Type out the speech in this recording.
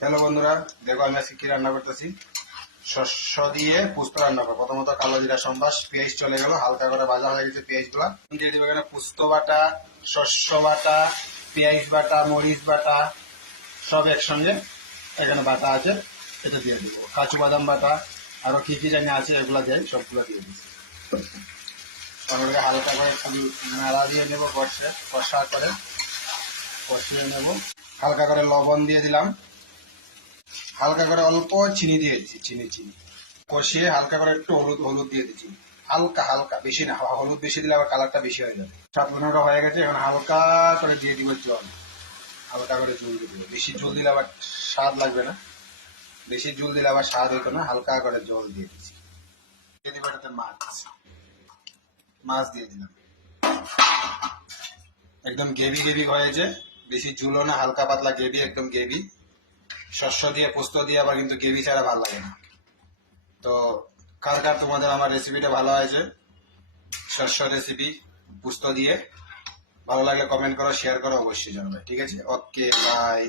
Hello বন্ধুরা, দেখো আমি আজকে কি রান্না করতেছি। শস্য দিয়ে পুস্ত রান্না করবো। প্রথমত কালো জিরা সম্বাস, পেঁয়াজ চলে গেল, হালকা করে ভাজা হয়ে গেছে পেঁয়াজ গুলা। দিয়ে দিব এখানে পুস্ত বাটা, শস্য বাটা, পেঁয়াজ বাটা, মরিচ বাটা, সব একসঙ্গে এখানে বাটা আছে, এটা দিয়ে দিব। কাজু বাদাম বাটা, আরো কি কি জানি আছে এগুলা দিয়ে সবগুলো দিয়ে দিচ্ছি। তারপরে হালকা করে নাড়া দিয়ে নেবো, কষা করে কষিয়ে নেব। হালকা করে লবণ দিয়ে দিলাম, হালকা করে অল্প চিনি দিয়ে দিচ্ছি, চিনি কষিয়ে হালকা করে একটু হলুদ দিয়ে দিচ্ছি, হালকা হালকা, বেশি না। হলুদ বেশি দিলে আবার কালারটা বেশি হয়ে যাবে। 7-15 হয়ে গেছে, এখন হালকা করে দিয়ে দিব জল, হালকা করে জল দিয়ে দিব। বেশি জল দিলে আবার স্বাদ লাগবে না, বেশি জল দিলে আবার স্বাদ হইতো না। হালকা করে জল দিয়ে দিচ্ছি। দিয়ে দিব এটাতে মাছ দিয়ে দিলাম। একদম গেভি হয়েছে, বেশি ঝুলো না, হালকা পাতলা গেভি, একদম গেভি। শস্য দিয়ে পোস্ত দিয়ে আবার কিন্তু গ্রেভি ছাড়া ভালো লাগে না। তো কার কার তোমাদের আমার রেসিপিটা ভালো হয়েছে, শস্য রেসিপি পোস্ত দিয়ে ভালো লাগলে কমেন্ট করো, শেয়ার করো, অবশ্যই জানাবে। ঠিক আছে, ওকে, বাই।